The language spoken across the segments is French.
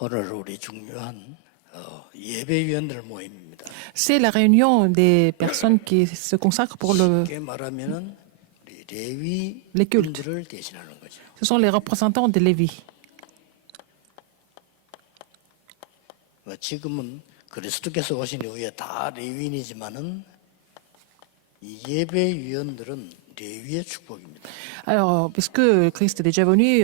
오늘 우리 중요한 예배위원들 모임입니다. C'est la réunion des personnes qui se consacrent pour 쉽게 말하면은 우리 les cultes. 레위인들을 대신하는 거죠. Ce sont les représentants de Lévi. 지금은 그리스도께서 오신 이후에 다 레위인이지만은 이 예배위원들은 레위의 축복입니다. Alors, puisque Christ est déjà venu,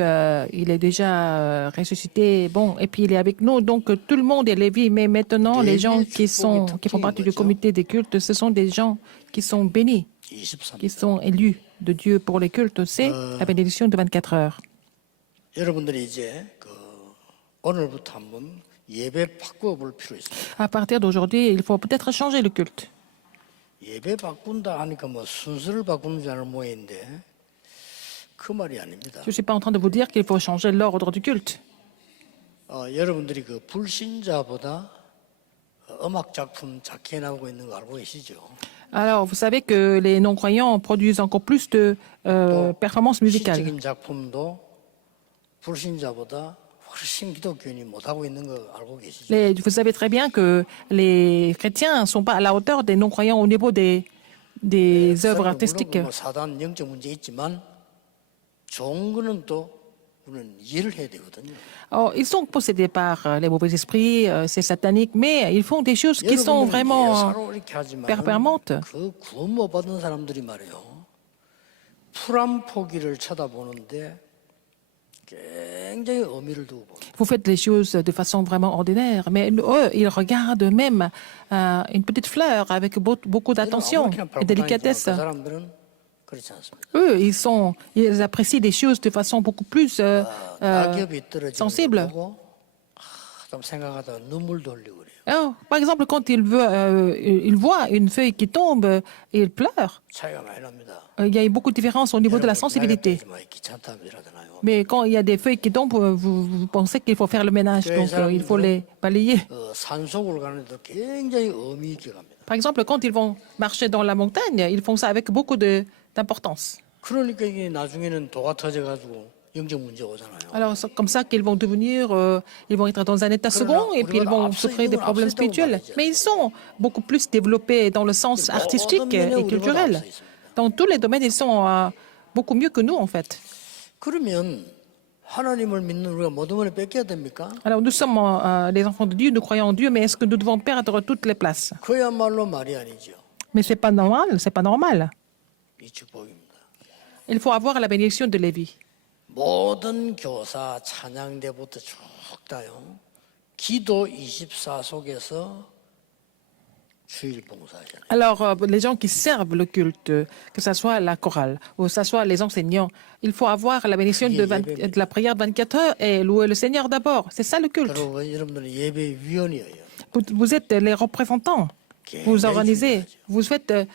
il est déjà ressuscité, bon, et puis il est avec nous, donc tout le monde est Lévi, mais maintenant les gens qui font partie du comité des cultes, ce sont des gens qui sont bénis, 23. qui sont élus de Dieu pour les cultes, c'est la bénédiction de 24 heures. 여러분들이 이제 오늘부터 한번 예배 바꾸어 볼 필요 있습니다. À partir d'aujourd'hui, il faut peut-être changer le culte. 예배 바꾼다 하니까 뭐 순서를 바꾸는 줄 아는 모양인데 그 말이 아닙니다. Je ne suis pas en train de vous dire qu'il faut changer l'ordre du culte. 여러분들이 그 불신자보다 음악 작품 작게 나오고 있는 거 알고 계시죠? Alors, vous savez que les non-croyants produisent encore plus de performances musicales. 시적인 작품도 불신자보다 훨씬 기독교인이 못하고 있는 거 알고 계시죠? Vous savez très bien que les chrétiens ne sont pas à la hauteur des non-croyants au niveau des œuvres artistiques. 물론 뭐 사단 영적 문제 있지만 좋은 거는 또 우리는 이해를 해야 되거든요. Alors, ils sont possédés par les mauvais esprits, c'est satanique, mais ils font des choses qui sont vraiment 예사로 이렇게 하지만 performantes. 그 구원 못 받은 사람들이 말이에요. 풀한 포기를 쳐다보는데 굉장히 의미를 두고 봅니다. Vous faites les choses de façon vraiment ordinaire, mais eux, ils regardent même une petite fleur avec beaucoup d'attention et délicatesse. 그 사람들은 그렇지 않습니다. Eux, ils apprécient des choses de façon beaucoup plus 낙엽이 떨어지는 sensible. 거 보고 좀 생각하다가 눈물도 흘리고 그래요. Alors, par exemple, quand il voit une feuille qui tombe, il pleure. 차이가 많이 납니다. Il y a beaucoup de différences au niveau de la sensibilité. 귀찮다더라잖아요. Mais quand il y a des feuilles qui tombent, vous pensez qu'il faut faire le ménage, donc il faut les balayer. 산속을 가는데도 굉장히 의미 있게 갑니다. Par exemple, quand ils vont marcher dans la montagne, ils font ça avec beaucoup d'importance. 그러니까 이게 나중에는 도가 터져가지고 영적 문제 오잖아요. Alors, c'est comme ça qu'ils vont devenir, ils vont être dans un état second et puis ils vont souffrir des problèmes spirituels. Mais ils sont beaucoup plus développés dans le sens artistique et culturel. Dans tous les domaines, ils sont beaucoup mieux que nous, en fait. 그러면 하나님을 믿는 우리가 모든 걸 뺏겨야 됩니까? Alors, nous sommes les enfants de Dieu, nous croyons en Dieu, mais est-ce que nous devons perdre toutes les places? 그야말로 말이 아니죠. Mais c'est pas normal, c'est pas normal. 이 축복입니다. Il faut avoir la bénédiction de Lévi. 모든 교사 찬양대부터 쭉 다요. 기도 24 속에서 주일 봉사하잖아요. Alors, les gens qui servent le culte, que ce soit la chorale ou que ce soit les enseignants, il faut avoir la bénédiction de la prière de 24 heures et louer le Seigneur d'abord. C'est ça le culte. 그리고 여러분들은 예배위원이에요. Vous êtes les représentants. Vous organisez. Vous faites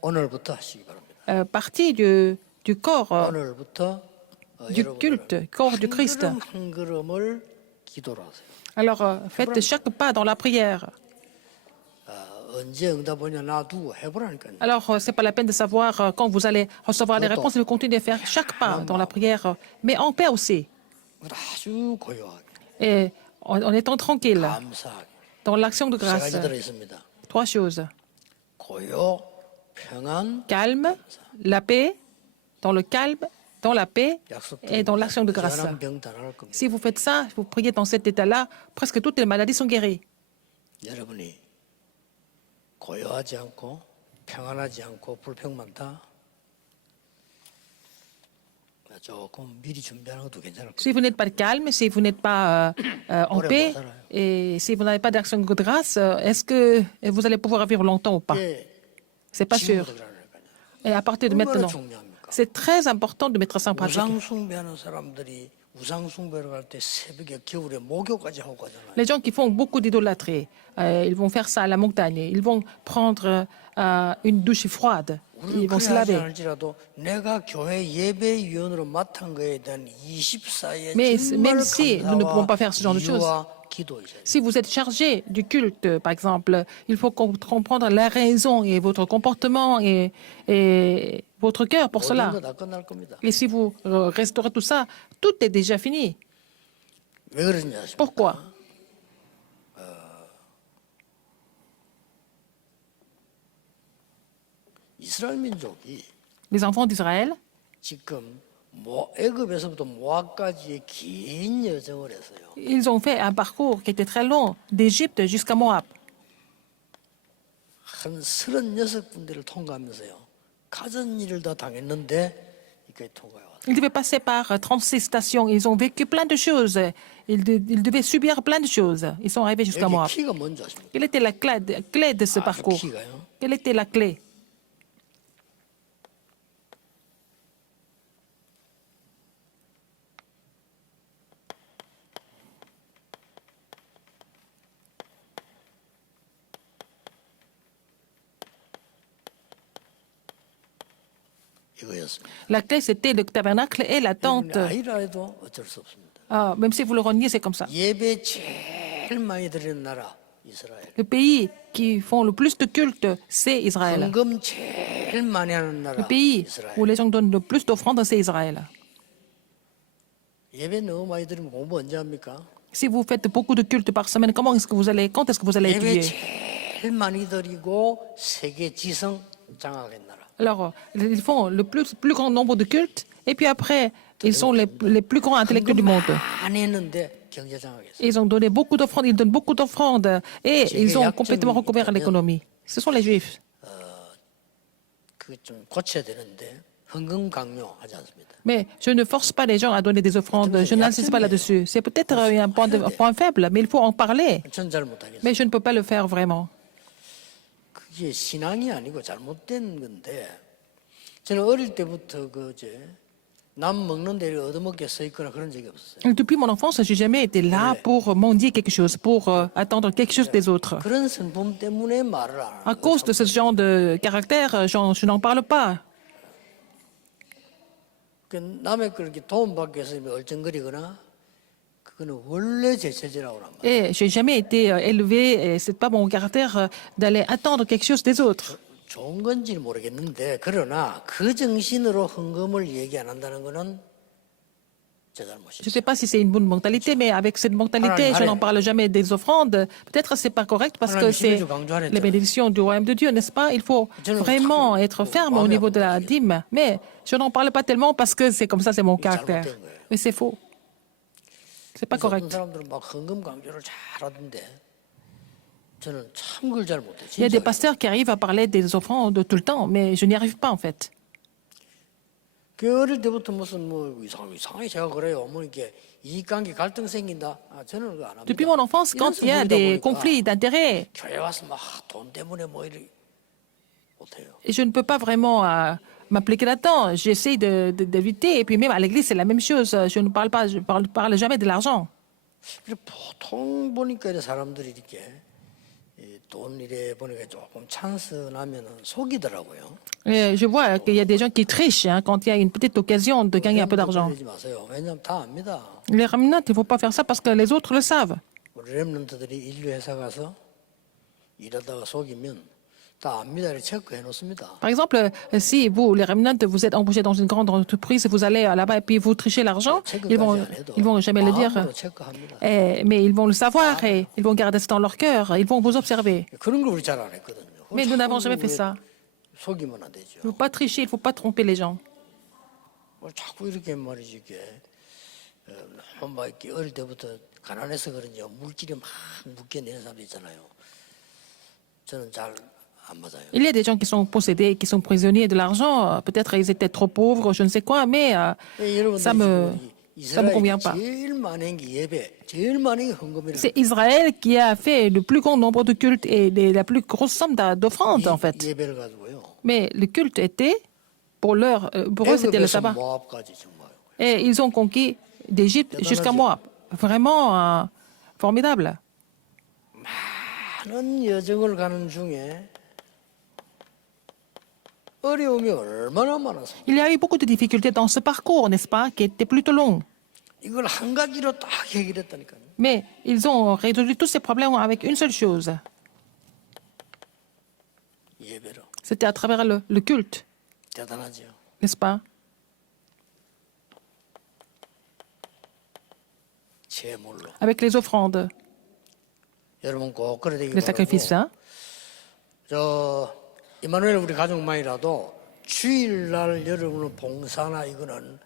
오늘부터 하시기 바랍니다. partie du corps 오늘부터 du culte, corps du Christ. 한 걸음 한 걸음을 기도로 하세요. Alors, faites chaque pas dans la prière. 언제 응답 오냐 놔두고 해보라니까요. Alors, c'est pas la peine de savoir quand vous allez recevoir les réponses, vous continuez de faire chaque pas dans la prière, mais en paix aussi. 아주 고요하게, Et en étant tranquille, 감사하게. dans l'action de 세 grâce. 가지 들어있습니다. 3 choses. 고요, 평안, Calme, la paix, dans le calme, dans la paix et dans l'action de grâce. 전한 병 다 나을 겁니다. Si vous faites ça, vous priez dans cet état-là, presque toutes les maladies sont guéries. 여러분이 고요하지 않고 평안하지 않고 불평 많다. 조금 미리 준비하는 것도 괜찮을 거예요. Si vous n'êtes pas calme, si vous n'êtes pas en paix et si vous n'avez pas d'action de grâce, est-ce que vous allez pouvoir vivre longtemps ou pas? C'est pas sûr. 지금부터 그러니까요. Et à partir de 얼마나 maintenant, 중요합니까? c'est très important de mettre ça en pratique. 우상 숭배하는 사람들이 우상 숭배를 갈 때 새벽에 겨울에 목욕까지 하고 가잖아요. Les gens qui font beaucoup d'idolâtrie, ils vont faire ça à la montagne. Ils vont prendre une douche froide. Ils vont se laver. 할지라도 내가 교회 예배위원으로 맡은 거에 대한 24의 Mais même si nous ne pouvons pas faire ce genre de choses, 기도이죠. si vous êtes chargé du culte, par exemple, il faut comprendre la raison et votre comportement et votre cœur pour cela. 모든 거다 끝날 겁니다. Et si vous restaurez tout ça, tout est déjà fini. 왜 그러냐 하십니까? Pourquoi? 이스라엘 민족이 Les enfants d'Israël, 지금 애굽에서부터 모압까지의 긴 여정을 했어요. ils ont fait un parcours qui était très long, d'Égypte jusqu'à Moab. 한 36군데를 통과하면서요. 가진 일을 다 당했는데 이까지 통과해 왔어요. Ils devaient passer par 36 stations. Ils ont vécu plein de choses. Ils devaient subir plein de choses. Ils sont arrivés jusqu'à 여기 Moab. 키가 뭔지 아십니까? Quelle était la clé de ce parcours? 키가요? Quelle était la clé? 이거였습니다. La clé, c'était le tabernacle et la tente. 아이라 해도 어쩔 수 없습니다. Ah, même si vous le reniez, c'est comme ça. 예배 제일 많이 드리는 나라 이스라엘. Le pays qui font le plus de culte, c'est Israël. 헌금 제일 많이 하는 Le 나라 pays 이스라엘. où les gens donnent le plus d'offrandes, c'est Israël. 예배 너무 많이 드리면 공부 언제 합니까? Si vous faites beaucoup de cultes par semaine, quand est-ce que vous allez 예배 étudier? 제일 많이 드리고 세계 지성 장악한 나라. Alors, ils font le plus grand nombre de cultes, et puis après, ils sont les plus grands intellectuels du monde. 많이 했는데 경제 장악했어요. Ils ont donné beaucoup d'offrandes, ils donnent beaucoup d'offrandes, et ils ont complètement recouvert l'économie. Ce sont les Juifs. 그게 좀 고쳐야 되는데 헌금 강요하지 않습니다. Mais je ne force pas les gens à donner des offrandes, je n'insiste pas là-dessus. C'est peut-être un point faible, mais il faut en parler. 전 잘 못하겠어요. Mais je ne peux pas le faire vraiment. 그게 신앙이 아니고 잘못된 건데 저는 어릴 때부터 남 먹는 데를 얻어먹게 써 있거나 그런 적이 없었어요. Depuis mon enfance, je n'ai jamais été là pour mendier quelque chose, pour attendre quelque chose des autres. 그런 성품 때문에 말을 안 À 하는 cause de ce genre de caractère, je n'en parle pas. 거예요. 남의 걸 이렇게 도움받기 위해서 얼쩡거리거나 그거는 원래 제 체질이라고 합니다. Et j'ai jamais été élevé, et c'est pas mon caractère d'aller attendre quelque chose des autres. 좋은 건지는 모르겠는데 그러나 그 정신으로 헌금을 얘기 안 한다는 거는 제 Je ne 잘못이죠. sais pas si c'est une bonne mentalité, mais avec cette mentalité, je n'en parle jamais des offrandes. Peut-être c'est pas correct parce que c'est les bénédictions du royaume de Dieu, n'est-ce pas? Il faut vraiment être ferme au niveau de la dîme. Mais je n'en parle pas tellement parce que c'est comme ça, c'est mon caractère. Mais c'est faux. C'est pas 어떤 correct. 사람들은 막 헌금 강조를 잘하던데 저는 참 그걸 잘 못해요. Il y a des 진짜. pasteurs qui arrivent à parler des offrandes tout le temps, mais je n'y arrive pas en fait. 그 어릴 때부터 무슨 이상하게 제가 그래요. 이렇게 이익관계 갈등 생긴다. 저는 그거 안 합니다. Depuis mon enfance, quand il y a des conflits d'intérêts, 교회 와서 막 돈 때문에 이리 못해요. je ne peux pas vraiment m'appliquer là-dedans. J'essaie d'éviter. Et puis même à l'église, c'est la même chose. Je ne parle pas, parle jamais de l'argent. 보통 보니까 이제 사람들이 이렇게 돈 이래 보니까 조금 찬스 나면은 속이더라고요. Et je vois qu'il y a des gens qui trichent quand il y a une petite occasion de gagner un peu d'argent. 그러지 마세요. 왜냐하면 다 압니다. Les remnants, il ne faut pas faire ça parce que les autres le savent. 우리 렘넌트들이 인류 회사 가서 일하다가 속이면 다 압니다. 이렇게 체크해 놓습니다. Par exemple, si vous, les remnants, vous êtes embauchés dans une grande entreprise, vous allez là-bas et puis vous trichez l'argent, ils vont jamais le dire. 마음으로 체크합니다. Mais ils vont le savoir et ils vont garder ça dans leur cœur. Ils vont vous observer. 그런 걸 우리 잘 안 했거든요. Mais nous n'avons jamais fait ça. 속이면 안 되죠. Il ne faut pas tricher, il ne faut pas tromper les gens. 자꾸 이렇게 말이지 이게 너무 막 이렇게 어릴 때부터 가난해서 그런지 물질이 막 묶여내는 사람도 있잖아요. 저는 잘 안 맞아요. Il y a des gens qui sont possédés, qui sont prisonniers de l'argent. Peut-être ils étaient trop pauvres, je ne sais quoi, mais ça me convient pas. 제일 많은 게 예배, 제일 많은 게 헌금이라. C'est Israël qui a fait le plus grand nombre de cultes et la plus grosse somme d'offrandes, en fait. 예배를 가지고요. Mais le culte était, pour eux, c'était le 애굽에서 sabbat. 모압까지 정말. Et ils ont conquis d'Égypte jusqu'à Moab. Vraiment formidable. 많은 여정을 가는 중에 어려움이 얼마나 많았어. Il y a eu beaucoup de difficultés dans ce parcours, n'est-ce pas, qui était plutôt long. 이걸 한 가지로 딱 해결했다니까요. Mais ils ont résolu tous ces problèmes avec une seule chose. 예배로. C'était à travers le culte, 대단하죠. n'est-ce pas? 제물로. avec les offrandes, 여러분 꼭 그래야 되기 les sacrifices 바라고. saints. 저 이마누엘 우리 가족만이라도 주일날 여러분의 봉사나 이거는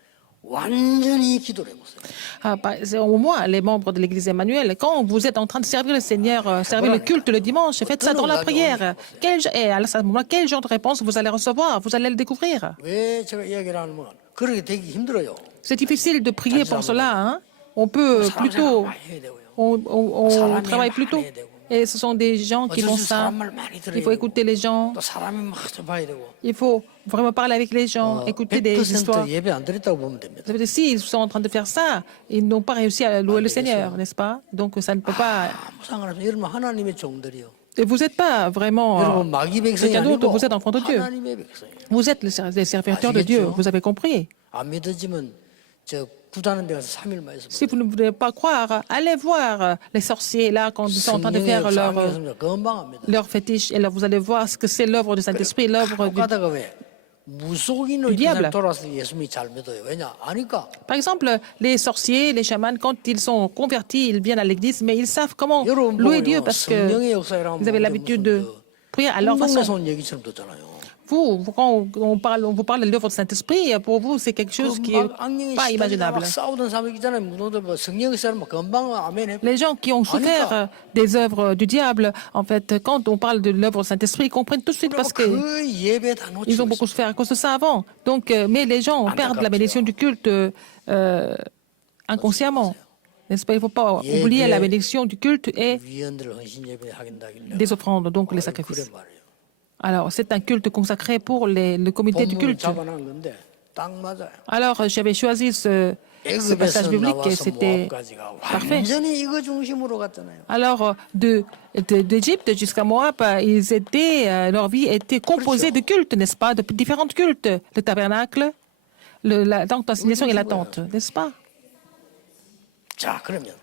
완전히 기도를 해보세요. Au moins, les membres de l'Église Emmanuel, quand vous êtes en train de servir le Seigneur, servir le culte le dimanche, faites ça dans la prière. Et à ce moment-là, quel genre de réponse vous allez recevoir? Vous allez le découvrir. 왜 제가 이야기를 하냐면 그렇게 되기 힘들어요. C'est difficile de prier pour cela. Hein? On peut plutôt, 많이 해야 되고요. on travaille plutôt. Et ce sont des gens qui font 어쩔 수 ça. 사람 말 많이 Il faut 들어야 되고 écouter les gens. 또 사람이 막 봐야 되고 Il faut vraiment parler avec les gens, écouter des histoires. 100% 예배 안 드렸다고 보면 됩니다. Ça veut dire, s'ils sont en train de faire ça, ils n'ont pas réussi à louer le Seigneur, n'est-ce pas? Donc ça ne peut pas. 아무 상관없어요. 여러분 하나님의 종들이요. Et vous n'êtes pas vraiment 여러분 마귀 백성이 quelqu'un d'autre, 아니고 vous êtes enfant de Dieu. 하나님의 백성이에요. Vous êtes les serviteurs de Dieu, vous avez compris. 안 믿어지면 저 구다는 데 가서 3일만 있어 Si vous ne voulez pas croire, allez voir les sorciers là quand ils sont en train de faire 금방 합니다. leur fétiche. Et là, vous allez voir ce que c'est l'œuvre du Saint-Esprit, l'œuvre du... 가다가 왜 무속인으로 diable. 돌아서 예수님이 잘 믿어요. 왜냐? 아니까. Par exemple, les sorciers, les chamans, quand ils sont convertis, ils viennent à l'église, mais ils savent comment louer Dieu parce que vous avez l'habitude de prier à leur façon. 운동에서 온 얘기처럼 듣잖아요. Quand on vous parle de l'œuvre du Saint-Esprit, pour vous, c'est quelque chose qui n'est pas imaginable. 싸우던 사람 있잖아요. 무도들 뭐 성령의 사람 금방 아멘 해. Les gens qui ont souffert des œuvres du diable, en fait, quand on parle de l'œuvre du Saint-Esprit, ils comprennent tout de suite parce qu'ils 그 예배 다 놓치고 ont beaucoup souffert à cause de ça avant. Donc, mais les gens perdent la bénédiction du culte inconsciemment. N'est-ce pas? Il ne faut pas oublier la bénédiction du culte et 위원들 헌신 예배 하긴다길래. des offrandes, donc les sacrifices. Alors, c'est un culte consacré pour le comité du 본문을 culte. 잡아놓은 건데 딱 맞아요. Alors, j'avais choisi ce passage 애굽에서 biblique et 나와서 c'était 모압까지가 parfait. 완전히 이거 중심으로 갔잖아요. Alors, d'Égypte jusqu'à Moab, leur vie était composée de cultes, n'est-ce pas? De différents cultes. Le tabernacle, la tente d'assignation et la tente, n'est-ce pas? 자, 그러면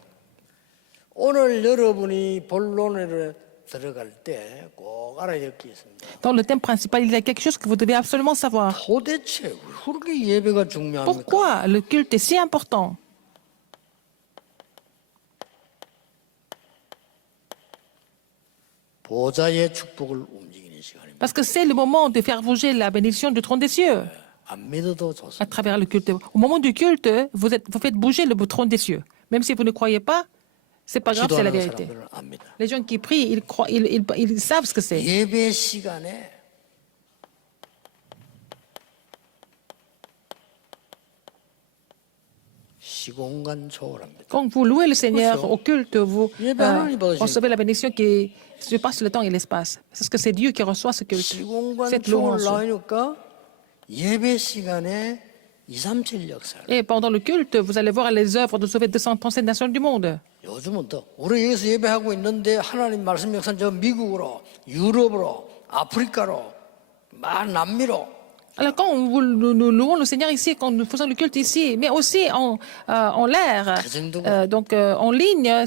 오늘 여러분이 본론에 들어갈 때 꼭 알아야 될 게 있습니다. Dans le thème principal, il y a quelque chose que vous devez absolument savoir. 도대체 왜 그렇게 예배가 중요합니까? Pourquoi le culte est si important? 보좌의 축복을 움직이는 시간입니다. Parce que c'est le moment de faire bouger la bénédiction du trône des cieux 안 믿어도 à 좋습니다. travers le culte. Au moment du culte, vous faites bouger le trône des cieux. Même si vous ne croyez pas, c'est pas grave, c'est la 기도하는 vérité. 사람들은 압니다. Les gens qui prient, ils savent ce que c'est. 예배 시간에 시공간 초월합니다. Quand vous louez le Seigneur au culte, vous 받으시니까. recevez la bénédiction qui surpasse le temps et l'espace. Parce que c'est Dieu qui reçoit ce culte, 시공간 cette 초월 louange. 나오니까 예배 시간에 237 역사. Et pendant le culte, vous allez voir les œuvres de sauver 237 nations du monde. 요즘은 또 우리 여기서 예배하고 있는데 하나님 말씀 역사는 저 미국으로, 유럽으로, 아프리카로, 남미로 Alors quand nous louons le Seigneur ici, quand nous faisons le culte ici, mais aussi en l'air, donc en ligne,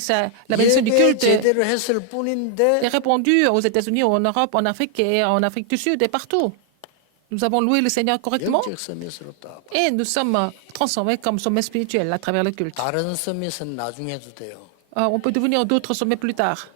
la bénédiction du 예배 culte 제대로 했을 뿐인데 est répandue aux États-Unis, en Europe, en Afrique et en Afrique du Sud et partout. Nous avons loué le Seigneur correctement 영적 서밋으로다. et nous sommes transformés comme sommets spirituels à travers le culte. 다른 서밋은 나중에 해도 돼요. On peut devenir d'autres sommets plus tard.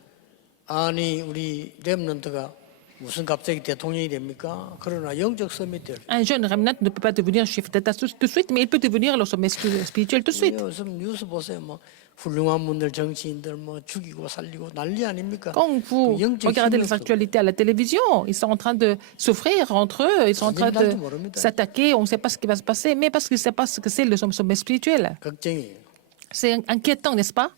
아니 우리 렘넌트가 무슨 갑자기 대통령이 됩니까? 그러나 영적 서밋 될. Un jeune remnant ne peut pas devenir chef d'État tout de suite, mais il peut devenir le sommet spirituel tout de suite. 요즘 뉴스 보세요. 뭐 훌륭한 분들 정치인들 뭐 죽이고 살리고 난리 아닙니까? Quand vous 그 영적 regardez les 힘이었어. actualités à la télévision, ils sont en train de souffrir entre eux, ils sont en train de s'attaquer, on ne sait pas ce qui va se passer, mais parce qu'ils ne savent pas ce que c'est le sommet spirituel. 걱정이에요. C'est inquiétant, n'est-ce pas?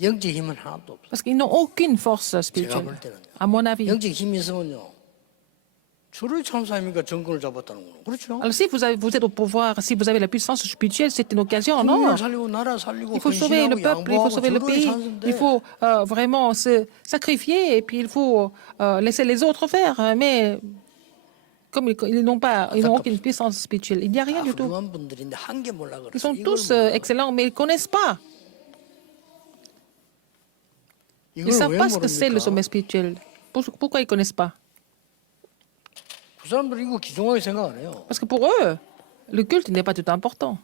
영적 힘은 하나도 없어. Parce qu'ils n'ont aucune force spirituelle, à mon avis. 영적 힘이 있으면요. 주를 참사입니까? 정권을 잡았다는 거는. 그렇죠? Alors si vous êtes au pouvoir, si vous avez la puissance spirituelle, c'est une occasion, non? 국민을 살리고 나라 살리고 Il faut sauver le 헌신하고 peuple, il faut 양보하고 sauver le 저로의 pays, 찬스인데 il faut vraiment se sacrifier et puis il faut laisser les autres faire. Mais comme ils n'ont aucune puissance spirituelle, il n'y a rien du tout. 훌륭한 분들인데 한 개 몰라 그랬어. Ils sont 이걸 tous 몰라. excellents, mais ils ne connaissent pas. Ils ne 이걸 savent 왜 pas ce que c'est le 모릅니까? sommet spirituel. Pourquoi ils ne connaissent pas? 그 사람들이 이거 귀중하게 생각 안 해요. Parce que pour eux, le culte n'est pas tout important.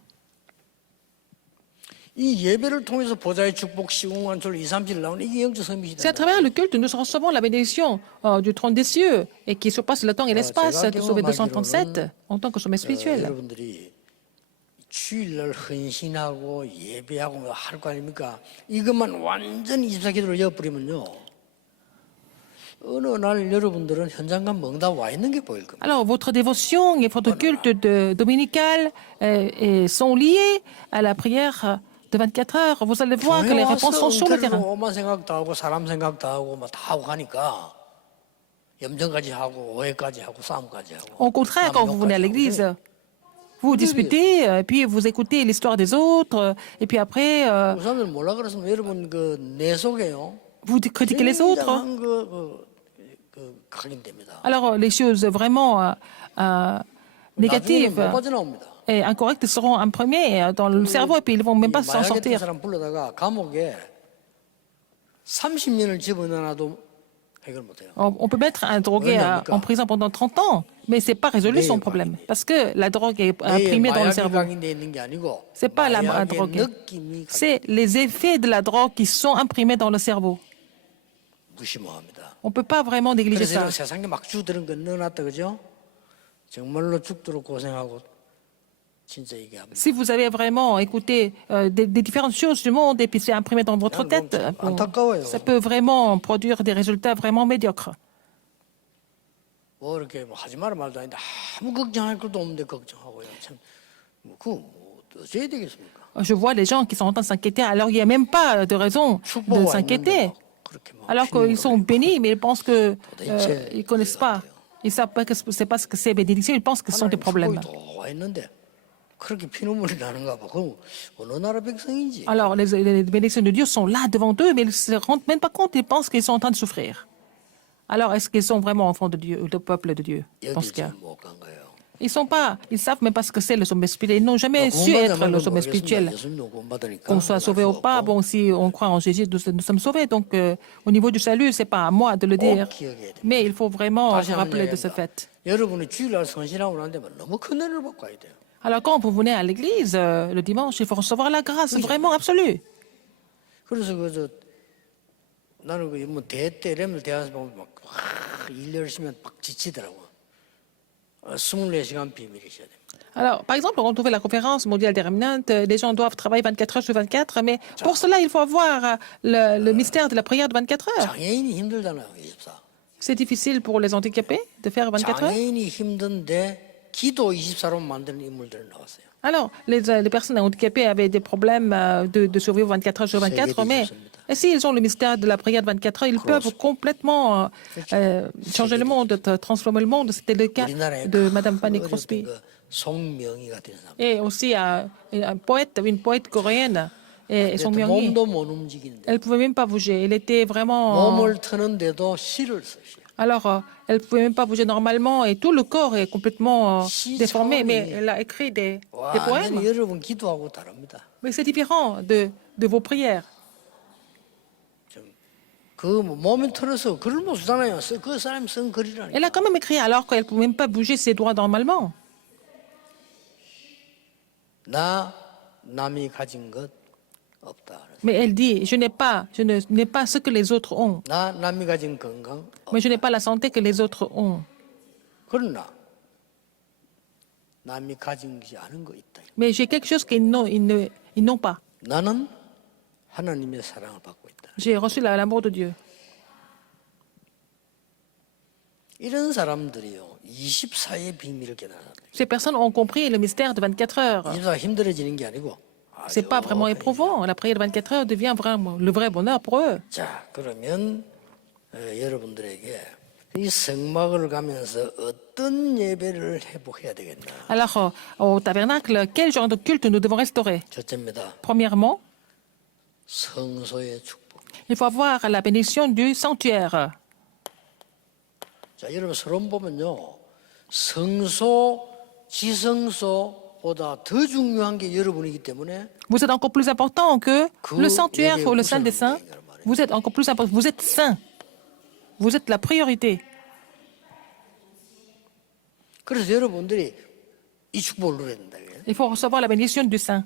이 예배를 통해서 보좌의 축복, 시공간술 2, 3질 나오는 이게 영적 선미시다. C'est à travers le culte que nous recevons la bénédiction du trône des cieux et qui surpasse le temps et l'espace de Sauvé 237 en tant que sommet spirituel. 여러분들이 주일날 헌신하고 예배하고 할 거 아닙니까? 이것만 완전히 24기도를 엿버리면요. 어느 날 여러분들은 현장감 멍다 와 있는 게 보일 겁니다. Alors, votre dévotion et votre culte dominical sont liés à la prière de 24 heures. Vous allez voir que les réponses sont sur le terrain. 오만 생각도 하고 사람 생각도 하고 막 다 하고 가니까 염전까지 하고 오해까지 하고 싸움까지 하고. Au contraire, quand vous venez à l'église, vous discutez, puis vous écoutez l'histoire des autres, et puis après, 우선은 몰라 그랬으면 여러분 그 내 속에요. vous critiquez les autres. 굉장한 각인됩니다. Alors, les choses vraiment négatives 못 빠져나옵니다. et incorrectes seront imprimées dans le cerveau, et puis ils ne vont même pas s'en 마약했던 sortir. 사람 불러다가 감옥에 30년을 집어넣어놔도 해결 못해요. On peut mettre un drogué en prison pendant 30 ans, mais ce n'est pas résolu son problème, parce que la drogue est imprimée dans le cerveau. Ce n'est pas la drogue, c'est les effets de la drogue qui sont imprimés dans le cerveau. 무심합니다. On ne peut pas vraiment négliger 그래서 ça. 세상에 막 죽들은 거 넣어놨다 그죠? 정말로 죽도록 고생하고 진짜 이게 합니다. Si vous avez vraiment écouté des différentes choses du monde et puis c'est imprimé dans votre tête, bon, ça peut vraiment produire des résultats vraiment médiocres. 뭐 이렇게 뭐 하지 마라 말도 아닌데 아무 걱정할 것도 없는데 걱정하고요. 참 그거 뭐 어찌해야 되겠습니까? Je vois les gens qui sont en train de s'inquiéter, alors il n'y a même pas de raison de s'inquiéter. Alors qu'ils sont bénis, mais ils pensent qu'ils ne connaissent pas. Ils ne savent pas que ce n'est pas ce que c'est bénédiction, ils pensent que ce sont des problèmes. Alors les bénédictions de Dieu sont là devant eux, mais ils ne se rendent même pas compte, ils pensent qu'ils sont en train de souffrir. Alors est-ce qu'ils sont vraiment enfants de Dieu, le peuple de Dieu dans ce cas? Ils ne savent même pas ce que c'est le sommet spirituel. Ils n'ont jamais su être le sommet spirituel. Qu'on soit sauvé ou pas, bon, si on croit en Jésus, nous sommes sauvés. Donc, au niveau du salut, ce n'est pas à moi de le dire. Mais il faut vraiment se rappeler de ce fait. Alors, quand vous venez à l'église le dimanche, il faut recevoir la grâce vraiment absolue. 나는 뭐 대회 때 렘을 대화에서 보면 막 일 열심히 하면 막 지치더라고. 24시간 비밀이셔야 됩니다. Alors, par exemple, quand on fait la conférence mondiale des remnants, les gens doivent travailler 24 heures sur 24, mais pour cela, il faut avoir le mystère de la prière de 24 heures. 장애인이 힘들잖아요, 24. C'est difficile pour les handicapés de faire 24 heures. 장애인이 힘든데 기도 24로 만드는 인물들이 나왔어요. Alors, les personnes handicapées avaient des problèmes de survivre 24 heures sur 24, mais s'ils ont le mystère de la prière de 24 heures, ils peuvent complètement changer le monde, transformer le monde. C'était le cas de Mme Fanny Crosby. Et aussi une poète coréenne, et Song Myung-hee. Elle ne pouvait même pas bouger. Elle était vraiment... Alors, elle ne pouvait même pas bouger normalement et tout le corps est complètement déformé, mais elle a écrit des poèmes. Mais c'est différent de vos prières. Elle a quand même écrit alors qu'elle ne pouvait même pas bouger ses doigts normalement. Mais elle dit, je n'ai pas ce que les autres ont. Mais je n'ai pas la santé que les autres ont. Mais j'ai quelque chose qu'ils n'ont pas. J'ai reçu l'amour de Dieu. Ces personnes ont compris le mystère de 24 heures. Ce n'est pas vraiment éprouvant. La prière de 24 heures devient vraiment le vrai bonheur pour eux. Alors, au tabernacle, quel genre de culte nous devons restaurer? Premièrement, il faut avoir la bénédiction du sanctuaire. Vous êtes encore plus important que le sanctuaire ou le Saint des Saints. Vous êtes encore plus important. Vous êtes saint. Vous êtes la priorité. Il faut recevoir la bénédiction du Saint.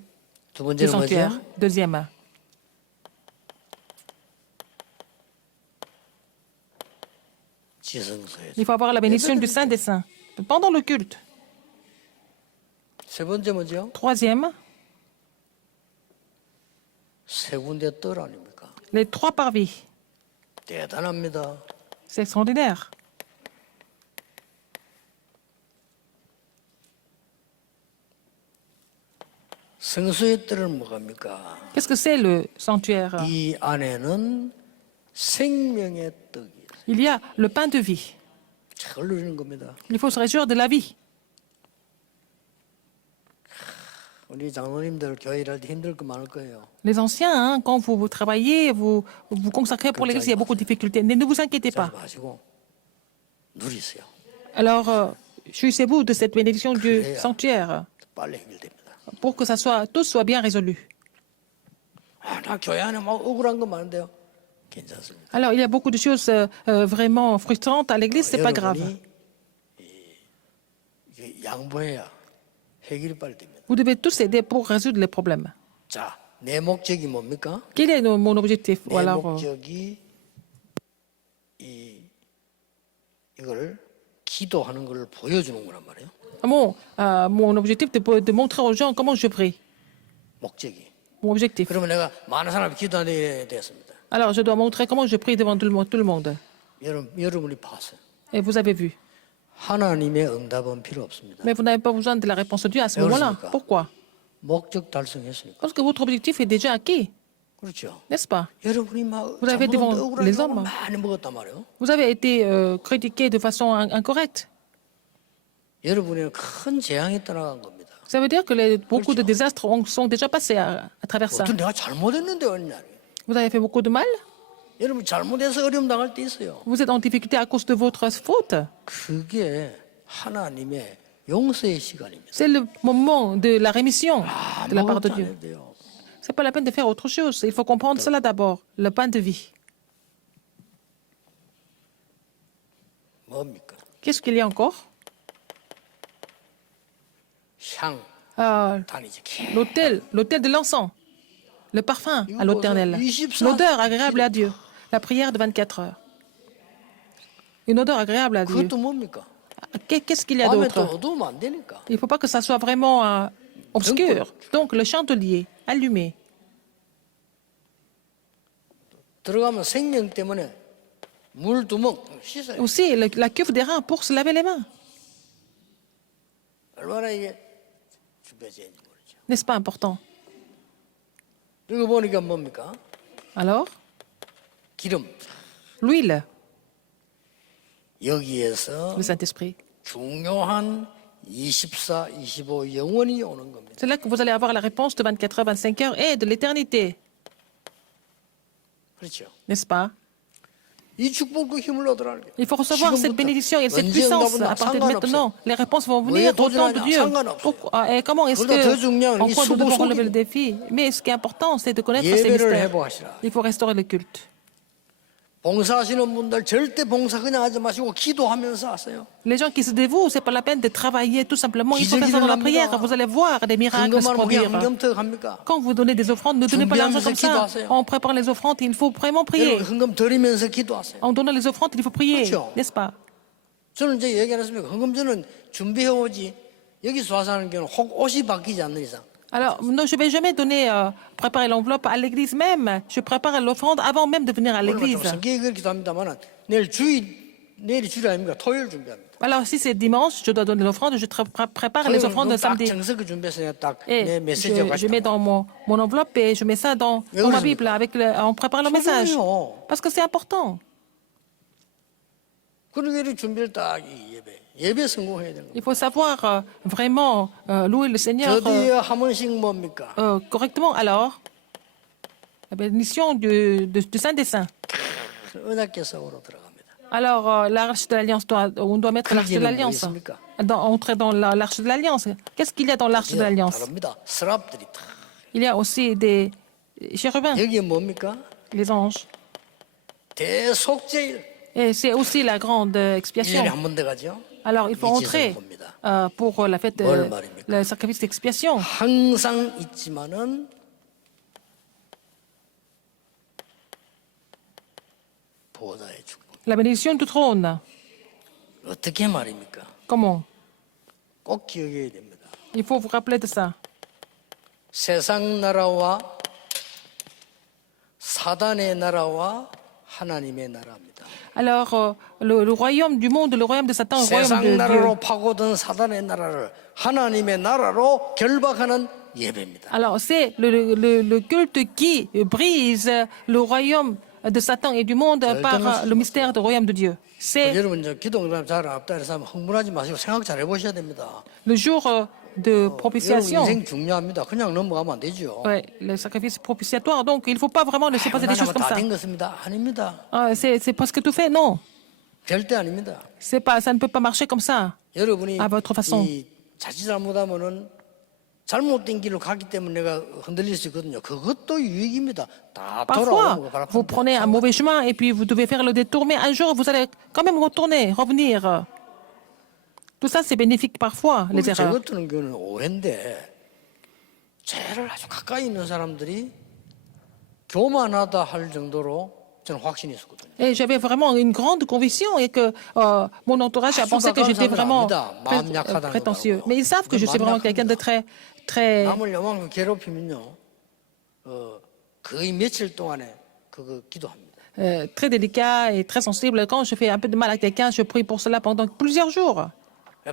두 du 번째는 sanctuaire. 뭐죠? Deuxième, 지성소에. il faut avoir la bénédiction du Saint des Saints pendant le culte. 세 번째 뭐죠? Troisième, 세 군데 뜰 아닙니까? les trois parvis. 대단합니다. C'est extraordinaire. 성소의 뜰은 뭐합니까? Qu'est-ce que c'est le sanctuaire? 이 안에는 생명의 떡이 Il y a le pain de vie. 잘 누리는 겁니다. Il faut se réjouir de la vie. 우리 장로님들 교회 일할 때 힘들 거 많을 거예요. Les anciens, hein, quand vous travaillez, vous consacrez pour l'Église, il y a beaucoup de difficultés. Mais ne vous inquiétez pas. 하지 마시고 누리세요. Alors, jouissez-vous de cette bénédiction du 그래야 sanctuaire 빨리 해결됩니다. pour que tout soit bien résolu. 아, 나 교회 안에 막 억울한 거 많은데요. 괜찮습니다. Alors, il y a beaucoup de choses vraiment frustrantes à l'Église, c'est pas grave. 여러분이 이게 양보해야 해결이 빨리 됩니다. Vous devez tous aider pour résoudre les problèmes. 자, 내 목적이 뭡니까? Quel est mon objectif? 내 Alors, 목적이 이걸 기도하는 걸 보여주는 거란 말이에요. mon objectif de montrer aux gens comment je prie. 목적이. Mon objectif. 그러면 내가 많은 사람이 기도하는 되었습니다. Alors, je dois montrer comment je prie devant tout le monde. 여러분이 봤어요. Et vous avez vu. 하나님의 응답은 필요 없습니다. Mais vous n'avez pas besoin de la réponse de Dieu à ce moment-là. Pourquoi? 목적 달성했으니까. Parce que votre objectif est déjà acquis, 그렇죠. n'est-ce pas? 여러분이 막 Vous avez devant 억울한 les 사람 hommes. 많이 먹었단 말이에요. Vous avez été critiqué de façon incorrecte. 여러분이 큰 재앙이 떠나간 겁니다. Ça veut dire que beaucoup de désastres sont déjà passés à travers ça. 어떤 내가 잘못했는데 어느냐. Vous avez fait beaucoup de mal. 여러분 잘못해서 어려움 당할 때 있어요. Vous êtes en difficulté à cause de votre faute. 그게 하나님의 용서의 시간입니다. C'est le moment de la rémission de la part de 아무것도 안 Dieu. 해도 돼요. C'est pas la peine de faire autre chose. Il faut comprendre cela d'abord. Le pain de vie. 뭡니까? Qu'est-ce qu'il y a encore? 향, Euh, 단이지. l'autel de l'encens. Le parfum à l'Éternel. L'odeur agréable à Dieu. La prière de 24 heures. Une odeur agréable à Dieu. 그것도 뭡니까? Qu'est-ce qu'il y a 밤에 또 d'autre? 어두우면 안 되니까. Il ne faut pas que ça soit vraiment obscur. Donc, le chandelier allumé. 들어가면 생명 때문에 물 두멍 씻어요. Aussi, la cuve des reins pour se laver les mains. 얼마나 이게 준비되어 있는지 모르죠. N'est-ce pas important? 이거 보니까 뭡니까? Alors, 기름. l'huile, 여기에서 le Saint-Esprit. 중요한 24, 25 영원히 오는 겁니다. C'est là que vous allez avoir la réponse de 24 heures, 25 heures et de l'éternité. 그렇죠. N'est-ce pas? 이 축복과 힘을 얻으라는 게. Il faut recevoir cette bénédiction et cette 언제 puissance 응답은 à partir de 상관없어요. maintenant. Les réponses vont venir au temps de Dieu. Et comment est-ce 그보다 더 중요한 en 이 quoi nous devons 수고 relever le 속이 défi? Mais ce qui est important, c'est de connaître ces 예배를 mystères. 회복하시라. Il faut restaurer le culte. 봉사하시는 분들 절대 봉사 그냥 하지 마시고 기도하면서 하세요. Les gens qui se dévouent, c'est pas la peine de travailler tout simplement. Il faut faire ça dans la prière. Vous allez voir des miracles se 금금만 그게 produire. 헌금턱 합니까? Quand vous donnez des offrandes, ne donnez pas l'argent comme ça. En préparant les offrandes, il faut vraiment prier. 여러분 헌금 드리면서 기도하세요. En donnant les offrandes, il faut prier, 그렇죠. n'est-ce pas? 저는 이제 얘기 안 했습니까? 헌금 저는 준비해 오지 여기서 와서 하는 경우는 혹 옷이 바뀌지 않는 이상. Alors, non, je ne vais jamais préparer l'enveloppe à l'église même. Je prépare l'offrande avant même de venir à 오늘 l'église. 좀 성격이 그렇기도 합니다만 내일이 주일 아닙니까? 토요일 준비합니다. Alors, si c'est dimanche, je dois donner l'offrande, je prépare les offrandes le 딱 samedi. 정석을 준비해서 내가 딱 Et 내 메시지와 je 같이 mets dans mon enveloppe et je mets ça dans ma Bible en préparant le message. 중요해요. Parce que c'est important. 그러기 위해 준비를 딱 이 예배 성공해야 되는 거예요. Il faut savoir vraiment louer le Seigneur 드디어 한 번씩 뭡니까? correctement. Alors, la bénédiction du Saint des Saints. 은하계 속으로 들어갑니다. Alors, l'arche de l'Alliance, on doit mettre l'arche de 그게는 뭐 l'Alliance. 있습니까? Entrer dans l'arche de l'Alliance. Qu'est-ce qu'il y a dans l'arche de l'Alliance? 다릅니다. 스랍들이 다. Il y a aussi des chérubins, 여기에 뭡니까? les anges. 대속제일. Et c'est aussi la grande 1년에 expiation. 한 번 돼가죠. Alors, il faut entrer pour la fête, 뭘 말입니까? le sacrifice d'expiation. 항상 있지만은 보호자의 축복. La bénédiction du trône. 어떻게 말입니까? Comment? 꼭 기억해야 됩니다. Il faut vous rappeler de ça. 세상 나라와 사단의 나라와 하나님의 나라입니다. Alors, le royaume du monde, le royaume de Satan, le royaume 세상 de Dieu. 나라로 파고든 사단의 나라를 하나님의 나라로 결박하는 예배입니다. Alors, c'est le culte qui brise le royaume de Satan et du monde par le mystère du royaume de Dieu. C'est 여러분 저 기도 잘 없다 해서 흥분하지 마시고 생각 잘 해보셔야 됩니다. le jour de 여러분 propitiation. 인생 중요합니다. 그냥 넘어가면 안 되죠. Ouais, le sacrifice propitiatoire. Donc, il ne faut pas vraiment laisser passer des choses comme ça. 다된 것입니다. 아닙니다. C'est presque tout fait. Non, 절대 아닙니다. c'est pas, ça ne peut pas marcher comme ça. 여러분이 À votre façon. 이 자칫 잘못하면은 잘못된 길로 가기 때문에 내가 흔들릴 수 있거든요. 그것도 유익입니다. 다 Parfois, 돌아오는 거 vous prenez un mauvais chemin et puis vous devez faire le détour, mais un jour, vous allez quand même retourner, revenir. Tout ça, c'est bénéfique parfois, les 제 erreurs. 같은 경우는 오해인데 죄를 아주 가까이 있는 사람들이 교만하다 할 정도로 저는 확신이 있었거든요. Et j'avais vraiment une grande conviction et que mon entourage a pensé que j'étais vraiment prétentieux. Mais ils savent que je suis vraiment quelqu'un de très 남을 요만큼 괴롭히면요, 거의 며칠 동안에 그거 기도합니다. très délicat et très sensible. Quand je fais un peu de mal à quelqu'un, je prie pour cela pendant plusieurs jours.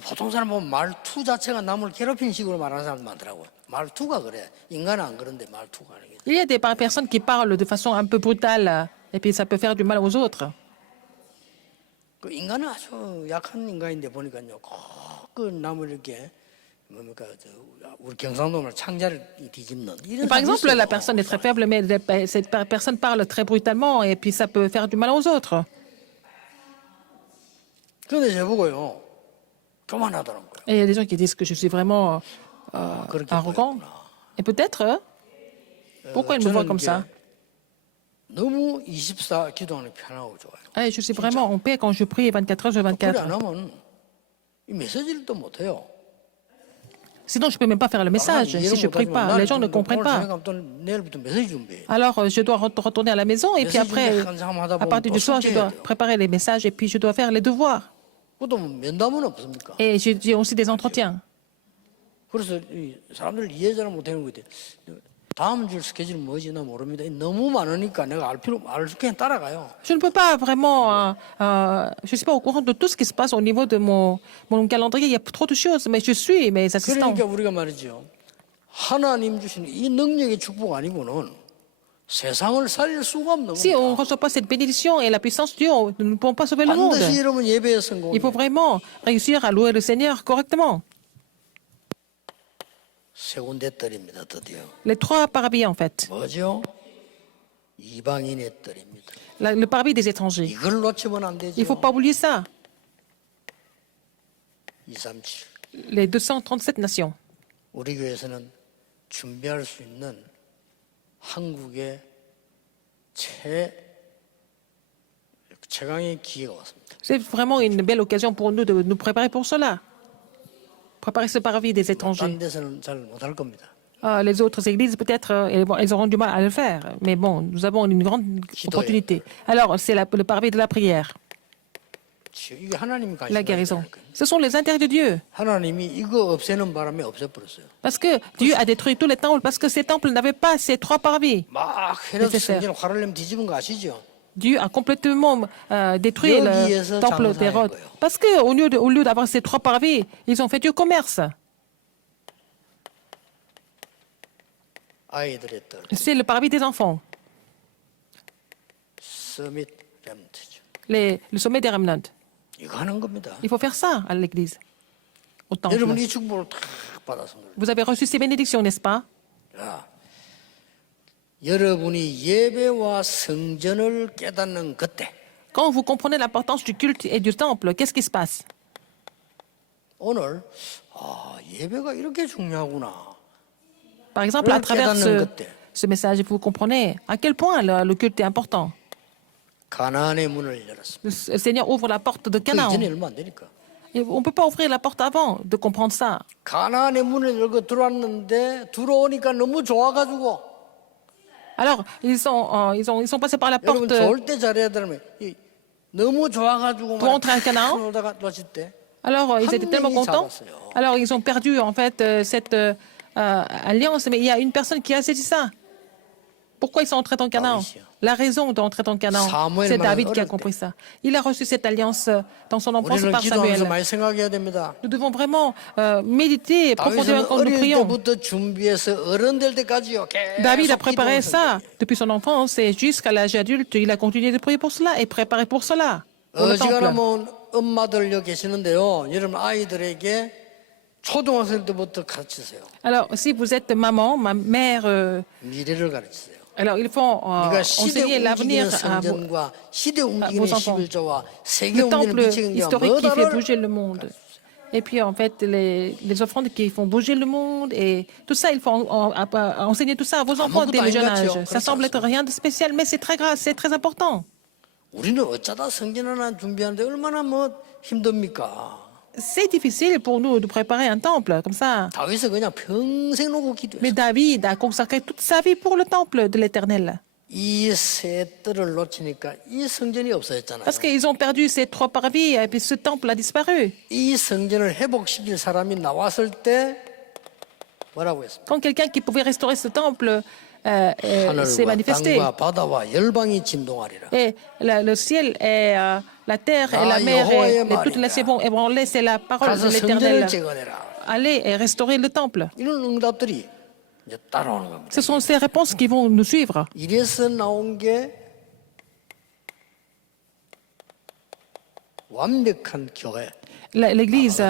보통 사람 보면 말투 자체가 남을 괴롭히는 식으로 말하는 사람도 많더라고요. 말투가 그래. 인간은 안 그런데 말투가 하는 게. Il y a des personnes qui parlent de façon un peu brutale et puis ça peut faire du mal aux autres. 그 인간은 아주 약한 인간인데 보니까요, 그 남을 이렇게 뭡니까 우리 경상도 말 창자를 뒤집는 이런. Par 사람이 exemple, 있어요. la personne est très faible, mais cette personne parle très brutalement et puis ça peut faire du mal aux autres. 그런데 저보고요, 교만하다는 거예요. Et il y a des gens qui disent que je suis vraiment 그렇게 arrogant. 보였구나. Et peut-être, pourquoi ils me voient 저는 comme 이제 ça? 너무 24 기도하는 게 편하고 좋아요. Ah, je suis vraiment en paix quand je prie 24 heures sur 그래 24. 안 하면 이 메시지를 또 못해요. Sinon, je ne peux même pas faire le message si je ne prie pas. Les gens ne comprennent pas. 내일부터 메시지 준비해. Alors, je dois retourner à la maison et puis après, à partir du soir, je dois préparer les messages et puis je dois faire les devoirs. 그것도 면담은 없습니까? Et j'ai aussi des entretiens. 그래서 이 사람들 이해 잘 못하는 거 같아요. 다음 주 스케줄 뭐지 나 모릅니다. 너무 많으니까 내가 알 그냥 따라가요. Je ne peux pas vraiment, je ne suis pas au courant de tout ce qui se passe au niveau de mon calendrier. Il y a trop de choses, mais je suis mes assistants. 그러니까 우리가 말이죠. 하나님 주시는 이 능력의 축복 아니고는 세상을 살릴 수가 없는 Si on ne 겁니다. reçoit pas cette bénédiction et la puissance de Dieu, nous ne pouvons pas sauver le monde. 반드시 여러분 예배에 Il 성공해요. faut vraiment réussir à louer le Seigneur correctement. 세 군데 떨입니다. 드디어. Les trois parvis, en fait. 뭐죠? 이방인의 떨입니다. Le parvis des étrangers. 이걸 놓치면 안 Il ne faut 되죠. pas oublier ça. 237. Les 237 nations. 우리 교회에서는 준비할 수 있는 한국의 최강의 기회가 왔습니다. C'est vraiment une belle occasion pour nous de nous préparer pour cela. Préparer ce parvis des étrangers. 딴 데서는 잘 못할 겁니다. Les autres églises, peut-être, elles auront du mal à le faire. Mais bon, nous avons une grande opportunité. Alors, c'est le parvis de la prière, 이게 하나님이 la guérison. 관심이 거예요. Ce sont les intérêts de Dieu. 하나님이 이거 없애는 바람에 없애버렸어요. Parce que Dieu a détruit tous les temples, parce que ces temples n'avaient pas ces trois parvis. 막 헤롯 nécessaire. 성전 화를 내면 뒤집은 거 아시죠? Dieu a complètement détruit le 여기에서 temple 장사한 d'Hérode. 거예요. Parce qu'au lieu d'avoir ces trois parvis, ils ont fait du commerce. 아이들의 딸, C'est le parvis des enfants, 서밋 렘트죠. le sommet des remnants. 이거 하는 겁니다. Il faut faire ça à l'église, au temple. 여러분 이 축복을 다 받았습니다. Vous avez reçu ces bénédictions, n'est-ce pas? 자, 여러분이 예배와 성전을 깨닫는 그때 Quand vous comprenez l'importance du culte et du temple, qu'est-ce qui se passe? 오늘 예배가 이렇게 중요하구나. Par exemple, à travers ce message, vous comprenez à quel point le culte est important. 가나안의 문을 열었습니다. Le Seigneur ouvre la porte de 그 Canaan. 이전에 얼마 안 되니까. Et on ne peut pas ouvrir la porte avant de comprendre ça. 가나안의 문을 열고 들어왔는데 들어오니까 너무 좋아가지고 Alors, ils sont passés par la 여러분 porte 좋을 때 잘해야 되면 너무 좋아가지고 pour entrer à Canaan. 놀다가 놓칠 때 Alors, ils étaient tellement contents. Alors, ils ont perdu, en fait, cette alliance. Mais il y a une personne qui a saisi ça. Pourquoi ils sont entrés en Canaan? La raison d'entrer en Canaan, c'est David qui a compris ça. Il a reçu cette alliance dans son enfance 우리는 par 기도하면서 Samuel. 많이 생각해야 됩니다. Nous devons vraiment méditer profondément 다윗은 quand nous 어릴 prions. 때부터 준비해서 어른 될 때까지요. David a 계속 préparé 기도하면서 ça depuis son enfance et jusqu'à l'âge adulte. Il a continué de prier pour cela et préparé pour cela. Pour le temple. 어지간하면 엄마들 계시는데요. 여러분 아이들에게 초등학생 때부터 가르치세요. Alors, si vous êtes maman, ma mère, 미래를 가르치세요. alors il faut 네가 시대 enseigner l'avenir 움직이는 à vos, 성전과 시대 움직이는 vos enfants. 11조와 세계 Le temple 움직이는 미치는 historique qui fait 뭐다를 bouger le monde. Et puis, en fait, les offrandes qui font bouger le monde et tout ça, il faut enseigner tout ça à vos enfants dès le jeune âge. Ça semble être rien de spécial, mais c'est très grave, c'est très important. 우리는 어쩌다 성전 하나 준비하는데 얼마나 힘듭니까? C'est difficile pour nous de préparer un temple comme ça. 다윗은 그냥 평생 놓고 기도했어요. Mais David a consacré toute sa vie pour le temple de l'Éternel. 이 세 뜰을 놓치니까 이 성전이 없어졌잖아요. Parce qu'ils ont perdu ces trois parvis et puis ce temple a disparu. 이 성전을 회복시킬 사람이 나왔을 때 뭐라고 했습니까? Quand quelqu'un qui pouvait restaurer ce temple s'est 하늘과 manifesté. 땅과 바다와 열방이 진동하리라. Et le ciel et la terre et la Ah, mer Yahweh et toutes les vont ébranler, c'est la parole 가서 de l'Éternel. 성전을 재건해라. Allez et restaurer le temple. 이런 응답들이 이제 따라오는 겁니다. Ce sont ces réponses qui vont nous suivre. 이래서 나온 게 완벽한 교회. L'Église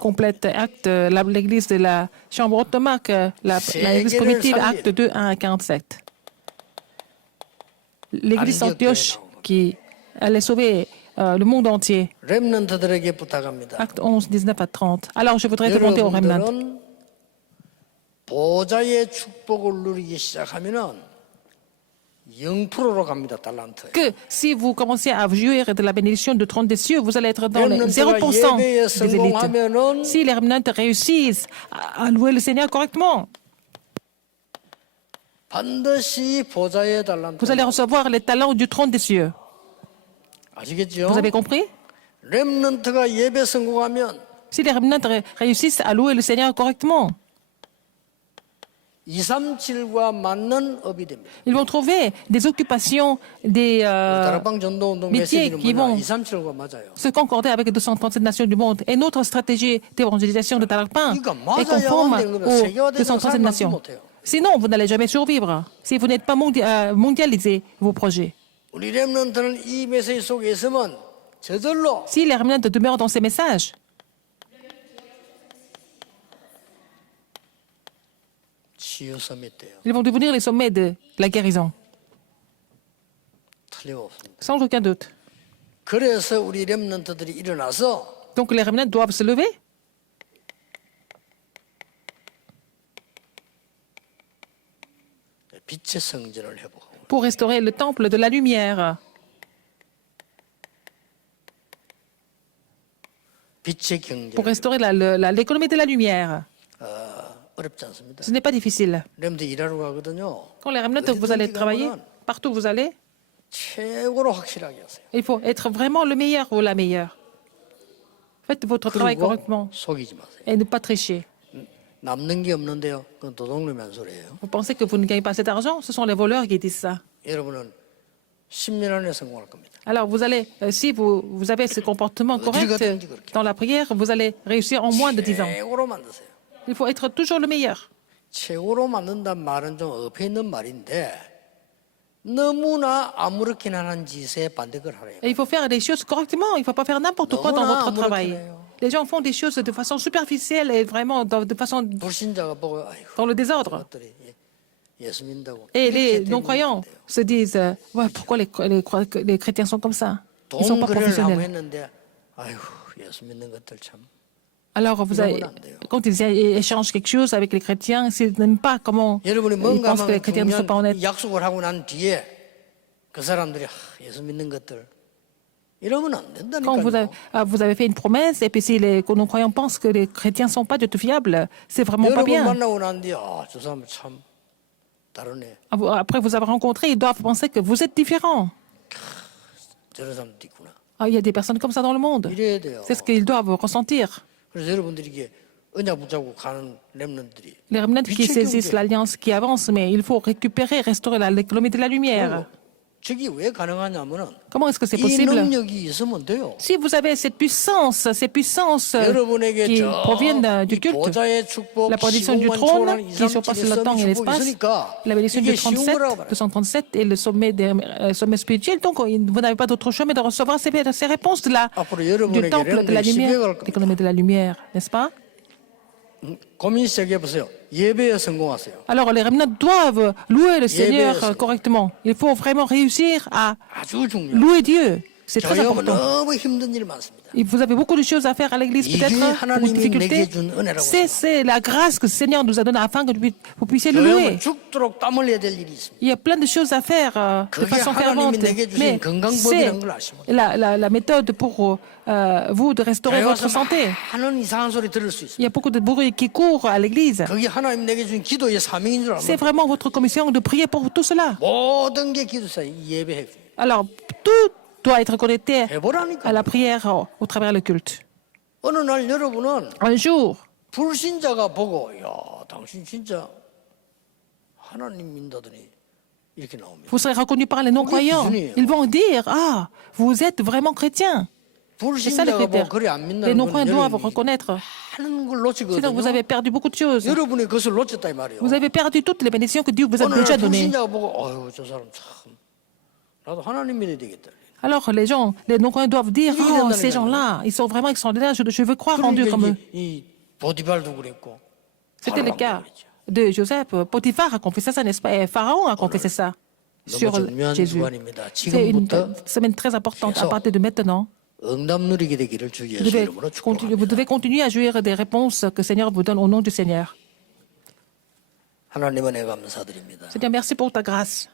complète acte, l'Église de la Chambre ottomane, l'Église primitive, acte 2, 1 à 47. L'Église d'Antioche qui allait sauver le monde entier. 렘넌트들에게 부탁합니다. Acte 11, 19 à 30. Alors je voudrais demander au remnant 여러분들은 보좌의 축복을 누리기 시작하면은 0%로 갑니다. 달란트. que si vous commencez à jouir de la bénédiction du trône des cieux, vous allez être dans les 렘넌트가 0% 예배에 des élites. 성공하면은 Si les remnants réussissent à louer le Seigneur correctement, 반드시 보좌의 달란트. vous allez recevoir les talents du trône des cieux. 아시겠죠? Vous avez compris? 렘넌트가 예배 성공하면 Si les remnants réussissent à louer le Seigneur correctement, 237과 맞는 업이 됩니다. ils vont trouver des occupations, des 다락방 전도운동 métiers 메시지는 qui 뭐냐? vont 237과 맞아요. se concorder avec les 237 nations du monde. Et notre stratégie d'évangélisation de Talarpin est conforme aux 237 nations. Sinon, vous n'allez jamais survivre si vous n'êtes pas mondialisé vos projets. 우리 렘넌트는 이 메시지 속에 있으면 저절로 Si les remnants demeurent dans ces messages, 치유 서밋 돼요. ils vont devenir les sommets de la guérison, 틀림없습니다. sans aucun doute. 그래서 우리 렘넌트들이 일어나서 Donc les remnants doivent se lever 빛의 성전을 회복하고 pour restaurer le temple de la lumière, 빛의 경제 pour restaurer l'économie de la lumière. 어렵지 않습니다. Ce n'est pas difficile. 렘넌트 일하러 가거든요. Quand les remnants, vous allez travailler, partout où vous allez, 최고로 확실하게 하세요. il faut être vraiment le meilleur ou la meilleure. Faites votre travail 그리고 correctement 속이지 마세요. et ne pas tricher. 남는 게 없는데요. 그건 도둑놈이 한 소리예요. Vous pensez que vous ne gagnez pas assez d'argent? Ce sont les voleurs qui disent ça. 여러분은 10년 안에 성공할 겁니다. Alors, vous allez, si vous avez ce comportement correct dans la prière, vous allez réussir en moins de 10 ans. 최고로 만드세요. Il faut être toujours le meilleur. 최고로 만든다는 말은 좀 엎혀 있는 말인데 너무나 아무렇게나 하는 짓에 반대를 하래요. Et il faut faire des choses correctement. Il ne faut pas faire n'importe quoi dans votre travail. Les gens font des choses de façon superficielle et vraiment de façon 불신자가 보고 아이고 dans le désordre. 것들이 예수 믿는다고. Et les non-croyants se disent ouais, pourquoi les chrétiens sont comme ça? Ils ne sont pas 돈 그려를 하고 professionnels. 했는데 아이고 예수 믿는 것들 참. Alors, quand ils échangent quelque chose avec les chrétiens, s'ils n'aiment pas comment 여러분이 ils pensent que les 뭔가 chrétiens ne sont pas honnêtes. 약속을 하고 난 뒤에 그 사람들이 예수 믿는 것들 이러면 안 Quand 된다니까요. vous avez fait une promesse, et puis si les non-croyants pensent que les chrétiens ne sont pas du tout fiables, c'est vraiment pas 여러분 bien. 만나고 난 뒤에 저 사람 참 다르네. Après vous avoir rencontré, ils doivent penser que vous êtes différent. 저런 사람도 있구나. Il y a des personnes comme ça dans le monde. 이래야 돼요. C'est ce qu'ils doivent ressentir. 그래서 여러분들이 이게 언약 붙잡고 가는 렘넌들이 Les remnants qui saisissent l'alliance, qui avance, mais il faut récupérer, restaurer l'économie de la lumière. 저기 왜 가능하냐면은 Comment est-ce que c'est 이 possible? 능력이 있으면 돼요. Si vous avez cette puissance 여러분에게 qui proviennent du 이 culte, 보좌의 축복, la bénédiction du 15만 trône 초월하는 qui surpasse le temps et l'espace, 있으니까 la bénédiction 이게 du 쉬운 37, 거라고 말해요. 237 et le sommet spirituel. Donc, vous n'avez pas d'autre chemin de recevoir ces réponses 앞으로 du 여러분에게 temple de la 렘넌들이 시비가 lumière, 갈 겁니다. l'économie de la lumière, n'est-ce pas? 고민 시작해 보세요. 예배에 성공하세요. Alors, les remnants doivent louer le Seigneur 예배에서. correctement. Il faut vraiment réussir à 아주 중요해요. louer Dieu. C'est très 저희 important. 너무 힘든 일 많습니다. Et vous avez beaucoup de choses à faire à l'église, 이게 peut-être, beaucoup de 하나님이 difficultés. 내게 준 은혜라고 C'est la grâce que le Seigneur nous a donnée afin que vous puissiez le 저희 louer. 죽도록 땀 흘려야 될 일이 있습니다. Il y a plein de choses à faire de 그게 façon 하나님이 fervente. 내게 주신 Mais 건강법이라는 걸 c'est 아시면 la méthode pour vous de restaurer 교회 votre 와서 santé. 많은 이상한 소리 들을 수 있어요. Il y a beaucoup de bruit qui court à l'église. 그게 하나님 내게 준 기도의 사명인 줄 C'est 알면 vraiment votre commission de prier pour tout cela. 모든 게 기도사에 예배해. Alors, tout doit être connecté 해보라니까. à la prière au travers le culte. 어느 날 여러분은 Un jour, 불신자가 보고 야 당신 진짜 하나님 믿다더니 이렇게 나옵니다. vous serez reconnu par les non-croyants. Ils vont dire, ah, vous êtes vraiment chrétien. C'est ça le 불신자가 보고 critère. 그래 안 Les 믿는 non-croyants 건 doivent 여러분이 reconnaître. 하는 걸 Sinon, vous 놓치거든요. avez perdu beaucoup de choses. 여러분이 그것을 놓쳤다 이 말이에요. Vous avez perdu toutes les bénédictions que Dieu vous a 어느 날 déjà données. 불신자가 보고 어휴 저 사람 참 나도 하나님 믿어야 되겠다. Alors, les gens, les non-croyants doivent dire, 이게 oh, 된다는 ces 거예요. gens-là, ils sont vraiment extraordinaires, je veux croire en Dieu comme eux. 그러니까 이 보디발도 그랬고 C'était le cas de Joseph. Potiphar a confessé ça, n'est-ce pas? Et Pharaon a confessé ça sur 너무 중요한 Jésus. 주간입니다. C'est une 지금부터 semaine très importante. À partir de maintenant, 응답 누리게 되기를 주 vous 예수 devez, 이름으로 vous devez 축복합니다. continuer à jouir des réponses que le Seigneur vous donne au nom du Seigneur. 하나님 은혜 감사드립니다. Seigneur, merci pour ta grâce.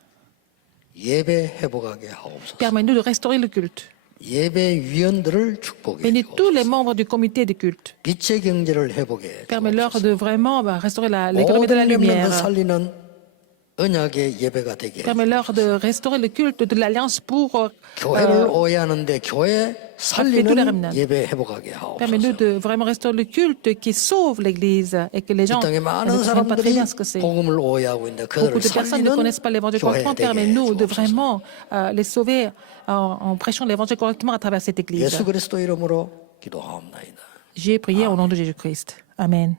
예배 회복하게 하옵소서. Permets-nous de restaurer le culte. 예배 위원들을 축복해 Bénis tous les 주옵소서. membres du comité de culte. 빛의 경제를 회복해 Permets-leur 주옵소서. de vraiment restaurer l'économie de la 모든 렘넌트 lumière. 살리는 언약의 예배가 되게 Permets-leur de restaurer le culte de l'Alliance pour 교회를 오해하는데 교회 tous les 살리는 remnants. 예배 회복하게 Permets-nous 하옵소서. de vraiment restaurer le culte qui sauve l'Église et que les gens 이 땅에 ne 많은 comprennent pas très 사람들이 bien ce que c'est. 복음을 오해하고 있는데 Beaucoup 그들을 de personnes ne 살리는 connaissent pas l'évangile 교회 correctement. 되게 Permets-nous de 주옵소서. vraiment les sauver en prêchant l'évangile correctement à travers cette Église. 예수 그리스도 이름으로 기도하옵나이다. J'ai prié au nom de Jésus-Christ. Amen.